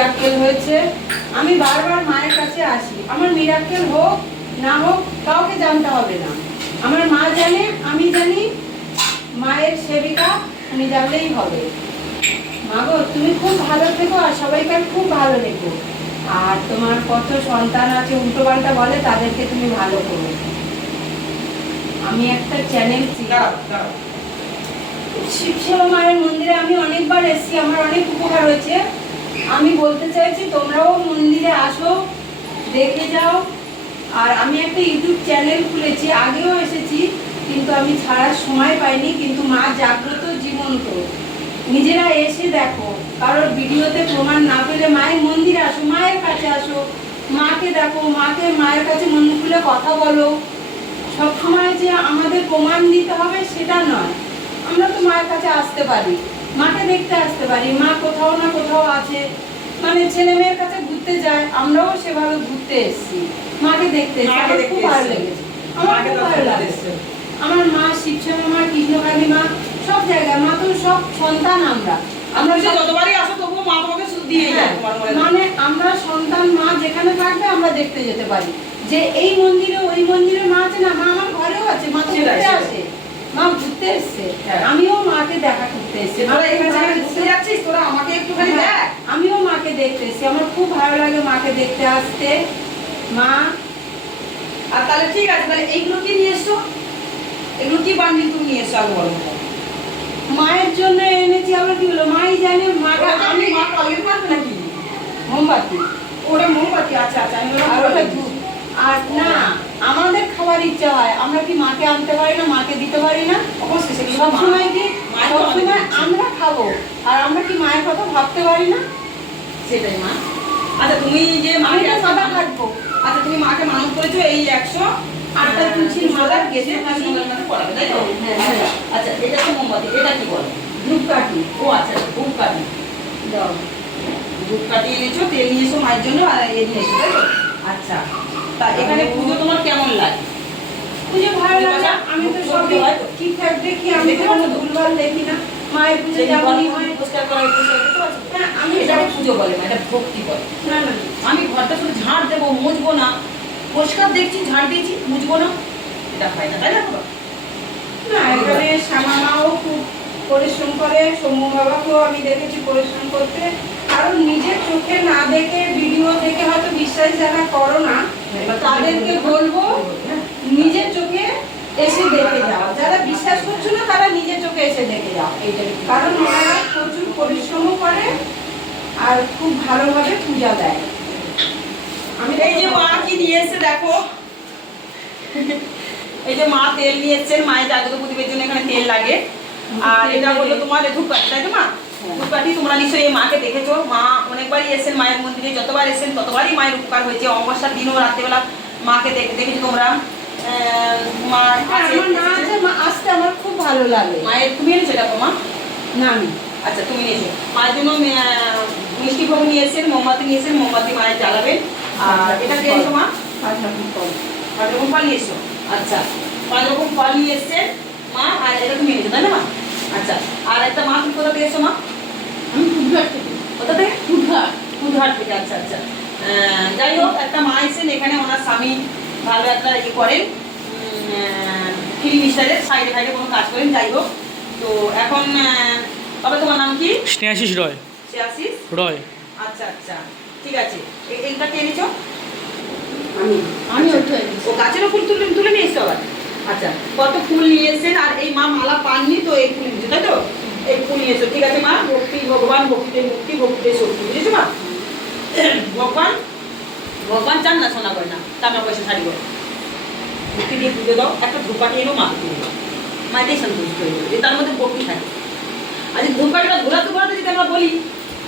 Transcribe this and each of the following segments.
মিরাক্কেল হয়েছে। আমি বারবার মায়ের কাছে আসি। আমার মিরাক্কেল হোক না হোক কাউকে জানতে হবে না। আমার মা জানে আমি জানি মায়ের সেবিকা উনি জানলেই হবে। মা গো তুমি খুব ভালো থেকো আর সবাইকে খুব ভালো রেখো আর তোমার কত সন্তান আছে উল্টো পাল্টা বলে তাদেরকে তুমি ভালো করো। আমি একটা চ্যানেল শিবসেবা মায়ের মন্দিরে আমি অনেকবার এসেছি আমার অনেক উপকার হয়েছে। আমি বলতে চাইছি, তোমরাও মন্দিরে আসো, দেখে যাও। আর আমি একটা ইউটিউব চ্যানেল খুলেছি, আগেও এসেছি, কিন্তু আমি ছাড়ার সময় পাইনি, কিন্তু মা জাগ্রত জীবন্ত। নিজেরা এসে দেখো, কারোর ভিডিওতে প্রমাণ না পেলে মায়ের মন্দিরে আসো, মায়ের কাছে আসো, মাকে দেখো, মাকে মায়ের কাছে মন খুলে কথা বলো। সবসময় যে আমাদের প্রমাণ দিতে হবে সেটা নয়, আমরা তো মায়ের কাছে আসতে পারি। মাকে দেখতে আসতে পারি। মা কোথাও না কোথাও আছে। মানে ছেলে মেয়ের কাছে ঘুরতে যায় আমরাও সেভাবে ঘুরতে এসেছি। মাকে দেখতে আমার খুব ভালো লেগেছে। আমার খুব ভালো করতে লাগে এসেছি। আমার মা শিবশ্যামা মা কৃষ্ণকালী মা সব জায়গায়। মা তো সব সন্তান আমরা। আমরা আমরা যে সব- যতবারই আসো তবুও মা তোমাকে দিয়ে যায় মানে আমরা সন্তান মা যেখানে থাকবে আমরা দেখতে যেতে পারি। যে এই মন্দিরে ওই মন্দিরে মা আছে না মা আমার ঘরেও আছে। মা তো। আসে। মা ঘুরতে এসছে। হ্যাঁ। আমিও মাকে দেখা করতে এসছি। তোরা এখানে ঘুরতে যাচ্ছিস? তোরা আমাকে একটুখানি দেখ। হ্যাঁ, আমিও মাকে দেখতে এসছি। আমার খুব ভালো লাগে মাকে দেখতে আসতে। মা আর তাহলে ঠিক আছে তাহলে এইগুলো কি নিয়ে এসছো এগুলো কি বান্ডিল তুমি নিয়ে এসছো আগে বলো মায়ের জন্য এনেছি আবার কি হলো? মাই জানে মাকে আমি মা নাকি? মোমবাতি। ওটা মোমবাতি? আচ্ছা আচ্ছা আমি আর ওটা ধূপ। আর না আমাদের খাবার ইচ্ছা হয়। আমরা কি মাকে আনতে পারি না মাকে দিতে পারি না? অবশ্যই সবসময় কি সবসময় আমরা খাব। আর আমরা কি মায়ের কথা ভাবতে পারি না? সেটাই মা। আচ্ছা তুমি যে আমি সাদা থাকব। আচ্ছা তুমি মাকে মানত করেছ এই একশো আটটা তুলসীর মালা গেছে পড়াবে তাই তো? হ্যাঁ, হ্যাঁ। আচ্ছা এটা তো মোমবাতি এটা কি বলে? ধূপকাঠি। ও আচ্ছা ধূপ কাঠি দাও। ধূপ কাঠি এনেছো তেল নিয়ে এসো মায়ের জন্য আর এ নিয়ে এসো তাই তো? আচ্ছা। তা এখানে পুজো তোমার কেমন লাগে? পুজো ভালো লাগে আমি তো ঠিকঠাক দেখি আমি তো কোনো ভুলভাল দেখি না। মায়ের পুজো যেমনই হয়। পরিষ্কার করা হয়, হ্যাঁ আমি এটা পুজো বলে না এটা ভক্তি বলে। না না। আমি ঘরটা শুধু ঝাড় দেবো মুছবো না। পরিষ্কার দেখছি ঝাড় দিয়েছি মুছবো না। এটা হয় না তাই না বাবা? না এখানে শ্যামা মাও খুব পরিশ্রম করে সৌম্য বাবাকেও আমি দেখেছি পরিশ্রম করতে। কারণ নিজের চোখে না দেখে ভিডিও দেখে হয়তো বিশ্বাস যারা করো না তাদেরকে বলব। নিজের চোখে এসে দেখে যাও। যারা বিশ্বাস করছ না, তারা নিজের চোখে এসে দেখে যাও কারণ ওনারা প্রচুর পরিশ্রমও করে আর খুব ভালোভাবে পূজা দেয়। আমি এই যে মা কি নিয়ে এসছে দেখো। এই যে মা তেল নিয়ে এসছেন মায়ের জাগ্রত প্রদীপের জন্য এখানে তেল লাগে। আর এটা হলো তোমার ধূপকাঠি, তাই তো মা? ধূপকাঠি তোমরা নিশ্চয়ই এই মাকে দেখেছ। মা অনেকবারই এসেছেন মায়ের মন্দিরে যতবার এসেছেন ততবারই মায়ের উপকার হয়েছে। অমাবস্যার দিনও রাত্রেবেলা মাকে দেখে দেখেছ তোমরা? আহ, মা আর আছে- আমার না আছে মা আসতে আমার খুব ভালো লাগে। মায়ের তুমি এনেছো এটা মা না আচ্ছা তুমি নিয়েছো মায়ের জন্য আহ, মিষ্টি ভোগ নিয়ে এসেছেন মোমবাতি নিয়ে এসেছেন মোমবাতি মায়ের জ্বালাবেন। আর এটা কে এনেছো মা? পাঁচ রকম ফল। পাঁচ রকম ফল নিয়ে এসছো। আচ্ছা পাঁচ রকম ফল নিয়ে এসছেন মা আর এটা তুমি এনেছো তাই না মা? আচ্ছা আর একটা মা তুমি কোথা থেকে এসছো মা? আমি ফুটঘাট থেকে। কোথা থেকে? ফুটঘাট কুদহাট থেকে আচ্ছা আচ্ছা। যাই হোক একটা মা এসেছেন এখানে ওনার স্বামী ভালো একটা ইয়ে করেন। ফ্রি মিস্টারের সাইডে সাইডে কোনো কাজ করেন যাই হোক। তো এখন তবে তোমার নাম কি? স্নেহাশিস রয়। সে আসিস রয়। আচ্ছা আচ্ছা। ঠিক আছে। এইটা কে এনেছো? আমি। আমি ওঠে ও গাছেরও ফুল তুলে তুলে নিয়ে এসছো আবার? আচ্ছা কত ফুল নিয়ে এসছেন আর এই মা মালা পাননি তো এই ফুল নিয়েছো, তাই তো? এই ফুল নিয়ে এসো ঠিক আছে, মা? ভক্তি, ভগবান, ভক্তিতে মুক্তি, ভক্তিতে শক্তি, বুঝেছ মা? ভগবান ভগবান চান না সোনা করে না টাকা পয়সা, শাড়ি ভক্তি দিয়ে পুজো দাও, একটা ধূপকাঠি এলো, মাকে দিয়ে দাও। সন্তুষ্ট হয়ে যাবে তার মধ্যে ভক্তি থাকে। আজ ধূপকাঠিটা ঘোরাতে ঘোরাতে যদি আমরা বলি,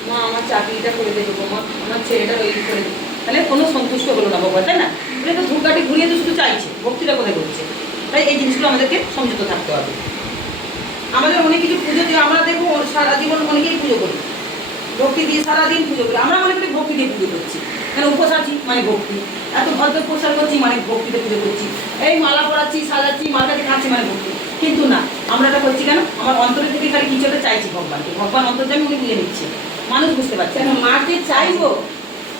মা, আমার চাকরিটা করে দেবো মা আমার ছেলেটা ওই করে দেবো তাহলে কোনো সন্তুষ্ট হলো না ভগবান, তাই না? বলে তো ধূপকাঠি ঘুরিয়ে তো শুধু চাইছে, ভক্তিটা কোথায় করছে? তাই এই জিনিসগুলো আমাদেরকে সংযত থাকতে হবে। আমাদের অনেক কিছু পুজো দিয়ে আমরা দেখব সারা জীবন অনেকেই পুজো করি। ভক্তি দিয়ে সারাদিন পুজো করি। আমরা করি ভক্তি দিয়ে পুজো করছি। কেন উপোস আছি মানে ভক্তি। এত ভদ্র প্রসার করছি মানে ভক্তিতে পুজো করছি। এই মালা পরাচ্ছি সাজাচ্ছি কাছে খাচ্ছি মানে ভক্তি। কিন্তু না আমরা এটা করছি কেন? আমার অন্তরের থেকে খালি কিছু একটা চাইছি ভগবানকে। ভগবান অন্তর্জামী উনি বুঝে নিচ্ছে মানুষ বুঝতে পারছে কেন মাকে চাইব?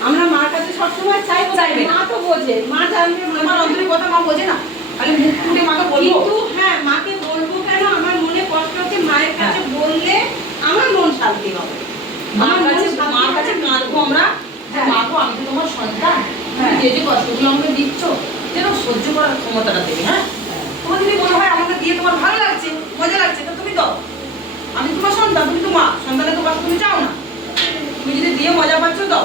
আমরা মার কাছে সবসময় চাইব চাইবে না। মা তো বোঝে। মা জানবে আমার মা অন্তরের কথা মা বোঝে না। খালি মুখ ফুটে মাকে বলব? হ্যাঁ মাকে বলব কেন? আমার মনে কষ্ট হচ্ছে মায়ের কাছে বললে আমার মন শান্তি হবে। মার কাছে মার কাছে কাঁদবো আমরা? হ্যাঁ। মা গো আমি তো তোমার সন্তান। তুমি হ্যাঁ। যে যে কষ্টগুলো আমাকে দিচ্ছ যেন সহ্য করার ক্ষমতাটা দেবে হ্যাঁ? তোমার যদি মনে হয় আমাকে দিয়ে তোমার ভালো লাগছে মজা লাগছে তো তুমি দাও। আমি তোমার সন্তান তুমি তো মা। সন্তানের তো কষ্ট তুমি চাও না। তুমি যদি দিয়ে মজা পাচ্ছ দাও।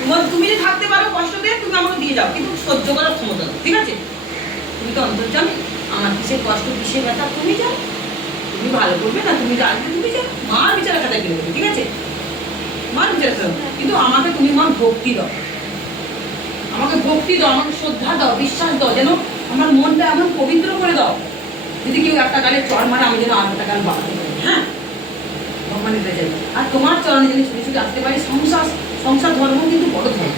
তোমার তুমি যদি থাকতে পারো কষ্ট দিয়ে তুমি আমাকে দিয়ে যাও। কিন্তু সহ্য করার ক্ষমতা ঠিক আছে? তুমি তো অন্তর জানো, আমার কিসের কষ্ট, কিসের ব্যথা, তুমি যাও তুমি ভালো করবে না, তুমি জানবে তুমি যাও মার বিচার খাতা কিনে দেবে ঠিক আছে? মার বিচার খাতা কিন্তু আমাকে তুমি মা ভক্তি দাও। আমাকে ভক্তি দাও, আমাকে শ্রদ্ধা দাও, বিশ্বাস দাও, যেন আমার মনটা এমন পবিত্র করে দাও, যদি কেউ একটা গালে চড় মারে, আমি যেন আর একটা গাল বাড়াতে হ্যাঁ? ভগবানের কাছে আর তোমার চরণে যদি ছুটে ছুটে আসতে পারি, সংসার সংসার ধর্ম কিন্তু বড় ধর্ম।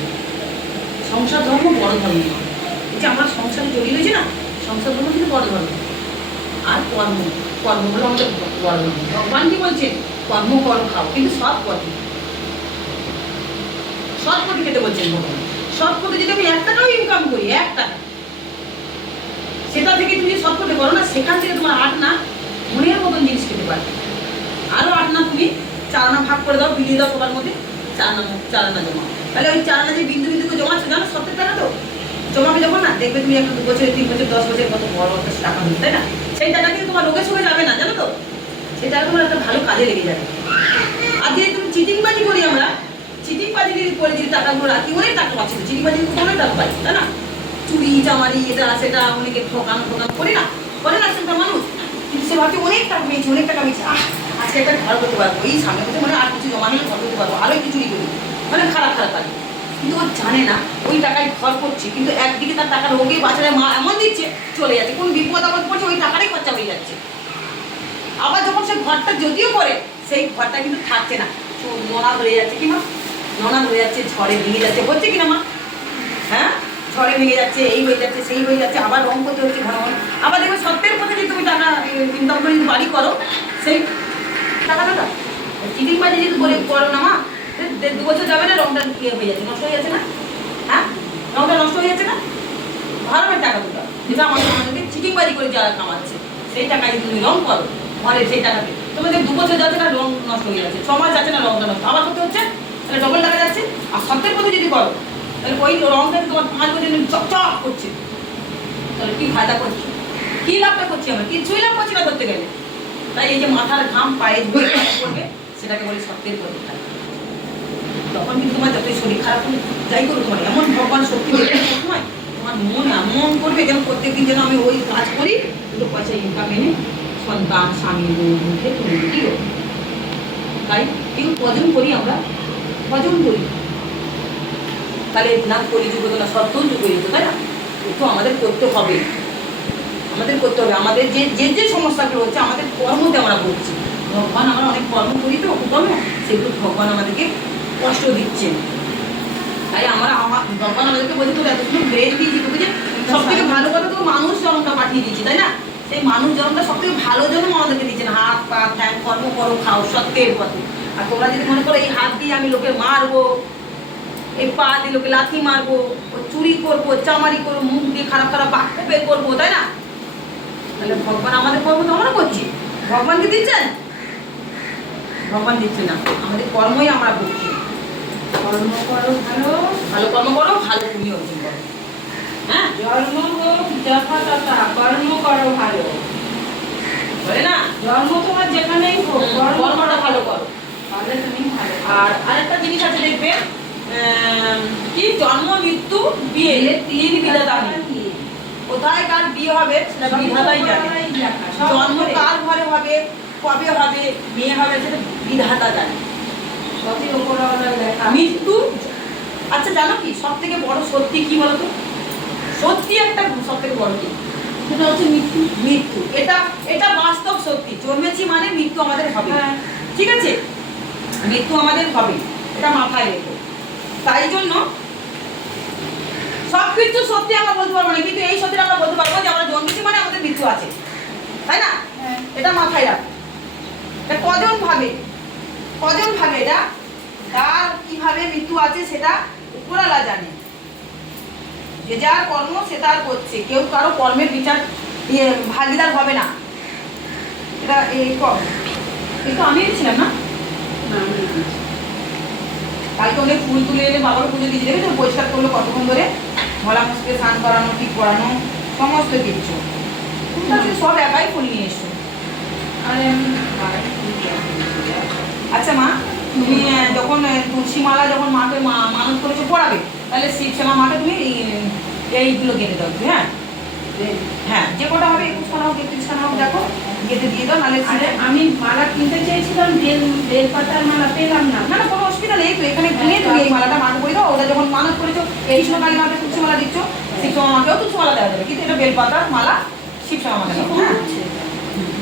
সংসার ধর্ম বড় ধর্ম। যে আমরা সংসারে জড়িয়ে রয়েছি না, সংসার ধর্ম কিন্তু বড় ধর্ম আর কর্ম কর্ম হলো আমাদের কর্ম। ভগবান কি বলছে? কর্ম করো, খাও, কিন্তু সৎ পথে। সৎ পথে খেতে বলছেন ভগবান। সৎ পথে যদি আমি এক টাকাও ইনকাম করি এক টাকা সেটা থেকে তুমি সৎ পথে করো না, সেখান থেকে তোমার আট না মনের মতন জিনিস খেতে পারবে। আরও আট না তুমি চারানা ভাগ করে দাও, বিলিয়ে দাও সবার মধ্যে চারানা চারানা জমা। তাহলে ওই চারানা যে বিন্দু বিন্দু জমা জমাচ্ছ, জানো সত্তর টাকা তো? জমাবে যখন না দেখবে তুমি একটা দু বছর, তিন বছর, দশ বছর কত বড় একটা টাকা হবে তাই না? সেই টাকা কিন্তু তোমার রোগের সঙ্গে যাবে না, জানো তো? সেই টাকা তোমার একটা ভালো কাজে লেগে যাবে। আর যদি তুমি চিটিংবাজি করি আমরা, চিটিংবাজি করে যদি টাকাগুলো রাখি অনেক টাকা পাচ্ছি চিটিংবাজি অনেক টাকা পাই তাই না? চুরি, চামারি, এটা, সেটা, অনেকে ঠকানো ঠকানো, করে না করে না সেটা মানুষ। কিন্তু সে ভাবছে অনেক টাকা পেয়েছি, অনেক টাকা পেয়েছি। আজকে একটা ঘর করতে পারব, এই সামনে বছর মানে আর কিছু জমা নিলে ঘর করতে পারব, আরও একটু চুরি করি। মানে খারাপ খারাপ কাজ কিন্তু ও জানে না, ওই টাকায় ঘর করছে, কিন্তু একদিকে তার টাকা রোগে বাজারে মা এমন দিচ্ছে, চলে যাচ্ছে, কোন বিপদ আপদ পড়ছে, ওই টাকাটাই খরচা হয়ে যাচ্ছে। আবার যখন সে ঘরটা যদিও করে, সেই ঘরটা কিন্তু থাকছে না। নোনা ধরে যাচ্ছে কি মা? নোনা ধরে যাচ্ছে, ঝড়ে ভেঙে যাচ্ছে, হচ্ছে কি না মা? হ্যাঁ? ঝড়ে ভেঙে যাচ্ছে, এই হয়ে যাচ্ছে, সেই হয়ে যাচ্ছে, আবার রং করতে হচ্ছে ঘন ঘন। আবার দেখবে সত্যের পথে যদি তুমি টাকা ইনকাম করে যদি বাড়ি করো, সেই টাকা টাকা চিটিং বাজি যদি করে, করো না মা দে- দে- বছর যাবে না, রংটা ইয়ে হয়ে যাচ্ছে, নষ্ট হয়ে যাচ্ছে না? হ্যাঁ? রংটা নষ্ট হয়ে যাচ্ছে না? ভালো টাকা দুটো যেটা আমাদের আমাদেরকে চিটিং বাজি করে যারা কামাচ্ছে, সেই টাকা যদি তুমি রং করো, ঘরে সেই টাকাতে তোমাদের দু বছর যাচ্ছে না, রং নষ্ট হয়ে যাচ্ছে, ছ মাস যাচ্ছে না, রংটা নষ্ট। আবার করতে হচ্ছে, তাহলে ডবল টাকা যাচ্ছে। আর সত্যের পথে যদি করো, তাহলে ওই রংটা তোমার পাঁচ বছর চকচক করছে, তাহলে কি ফায়দা করছি? কি লাভটা করছি আমরা? কিছুই লাভ করছি না ধরতে গেলে। তাই এই যে মাথার ঘাম, পায়ে করবে সেটাকে বলে সত্যের থাকা তখন কিন্তু তোমার যতই শরীর খারাপ যাই করুক তোমার, এমন ভগবান শক্তি সময় তোমার মন এমন করবে যেন প্রত্যেকদিন যেন আমি ওই কাজ করি, দুটো পয়সা ইনকাম এনে সন্তান, স্বামী মুখে তাই করি আমরা করি। তাহলে না করি যুগ না যুগ তাই না? একটু আমাদের করতে হবে। আমাদের করতে হবে। আমাদের যে যে যে সমস্যাগুলো হচ্ছে, আমাদের কর্মতে আমরা করছি। ভগবান আমরা অনেক কর্ম করি তো কর্ম সেগুলো ভগবান আমাদেরকে কষ্ট দিচ্ছে তাই আমরা আমার, ভগবান আমাদেরকে বলছে, তোর এত সুন্দর ব্রেন দিয়েছি, তোকে যে সব থেকে ভালো কথা তো মানুষ জন্মটা পাঠিয়ে দিয়েছি, তাই না? সেই মানুষ জন্মটা সব থেকে ভালো জন্ম আমাদেরকে দিয়েছেন। হাত, পা ঠ্যাং কর্ম করো, খাও, সত্যের পথে। আর তোমরা যদি মনে করো, এই হাত দিয়ে আমি লোকে মারবো, এই পা দিয়ে লোকে লাথি মারবো চুরি করব, চামারি করব, মুখ দিয়ে খারাপ খারাপ বাক্য বের করব, তাই না? তাহলে ভগবান আমাদের কর্ম তো আমরা করছি। ভগবানকে দিচ্ছেন? ভগবান দিচ্ছে না। আমাদের কর্মই আমরা করছি। কর্ম করো ভালো। ভালো কর্ম করো ভালো পুণ্য অর্জন করো। হ্যাঁ? জন্ম হোক যথা কর্ম করো ভালো। বলে না? জন্ম তোমার যেখানেই হোক কর্মটা ভালো করো। তাহলে তুমি ভালো আর আরেকটা জিনিস আছে দেখবে কি? জন্ম মৃত্যু বিয়ে তিন বিধাতা কোথায় কার বিয়ে হবে সেটা বিধাতাই জানে। জন্ম কার ঘরে হবে কবে হবে মেয়ে হবে সেটা বিধাতা জানে। মৃত্যু আচ্ছা জানো কি? সব থেকে বড় সত্যি কি বলতো? সত্যি একটা সব থেকে বড় কি? সেটা হচ্ছে মৃত্যু। মৃত্যু। এটা এটা বাস্তব সত্যি। জন্মেছি মানে মৃত্যু আমাদের হবে। হ্যাঁ। ঠিক আছে? মৃত্যু আমাদের হবে। এটা মাথায় রেখো। তাই জন্য সব কিছু সত্যি আমরা বলতে পারব না কিন্তু এই সত্যি আমরা বলতে পারব যে আমরা জন্মেছি মানে আমাদের মৃত্যু আছে। তাই না? হ্যাঁ। এটা মাথায় রাখ। এটা কজন ভাবে? কজন ভাবে এটা? কার কীভাবে মৃত্যু আছে সেটা উপরালা জানে। যে যার কর্ম সে তার করছে। কেউ কারও কর্মের বিচার ইয়ে ভাগিদার হবে না। এটা এই তো আমি ছিলাম না। কালকে অনেক ফুল তুলে এনে বাবার পুজো দিয়েছে দেখেছ পরিষ্কার করল কতক্ষণ ধরে? মলা মুসকে স্নান করানো ঠিক করানো সমস্ত কিছু তুমি সব একাই ফুল নিয়ে আসি। আচ্ছা মা। তুমি যখন তুলসী মালা যখন মাকে মা- মানত করেছ পড়াবে তাহলে শিব শ্যামা মাকে তুমি এইগুলো গেঁথে দাও হ্যাঁ? হ্যাঁ যে কটা হবে একুশ খানা হোক একত্রিশ খানা হোক দেখো গেঁথে দিয়ে দাও নাহলে আরে আমি মালা কিনতে চেয়েছিলাম বেল বেল পাতার মালা পেলাম না। না না কোনো অসুবিধা নেই তো এখানে কিনে তুমি এই মালাটা মাকে পরে দাও ওটা যখন মানত করেছ এই কৃষ্ণকালী মাকে তুলসী মালা দিচ্ছ শিব শ্যামা মাকেও তুলসী মালা দেওয়া যাবে কিন্তু এটা বেলপাতার মালা শিব শ্যামা মাকে দাও হ্যাঁ?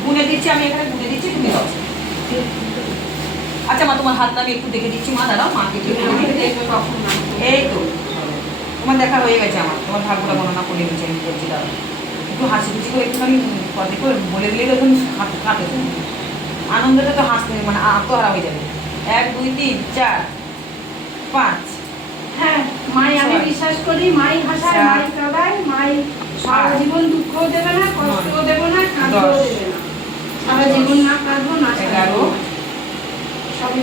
গুনে দিচ্ছি আমি এখানে গুনে দিচ্ছি তুমি দাও। আচ্ছা মা তোমার হাতটা আমি একটু দেখে দিচ্ছি। মা দাঁড়াও দেখে না। এই তো তোমার দেখা হয়ে গেছে আমার। তোমার ভাগগুলো গণনা করে গেছে আমি করছি দাঁড়াও। একটু হাসি খুশি করে একটুখানি কথা করে বলে দিলেই তো তুমি হাতে কাটে আনন্দটা তো হাসতে মানে আত্মহারা হয়ে যাবে। এক দুই তিন চার পাঁচ। হ্যাঁ মাই আমি বিশ্বাস করি মাই হাসায়। মাই কাঁদায় মাই সারা জীবন দুঃখও দেবে না কষ্টও দেবে না কাঁদতেও দশ। দেবে না সারা জীবন না কাঁদবো না এগারো। কাঁদবো। সবই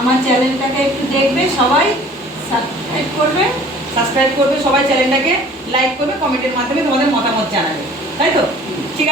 আমার চ্যানেলটাকে একটু দেখবে, সবাই সাবস্ক্রাইব করবে সাবস্ক্রাইব করবে, সবাই চ্যানেলটাকে লাইক করবে কমেন্টের মাধ্যমে তোমাদের মতামত জানাবে। তাই তো?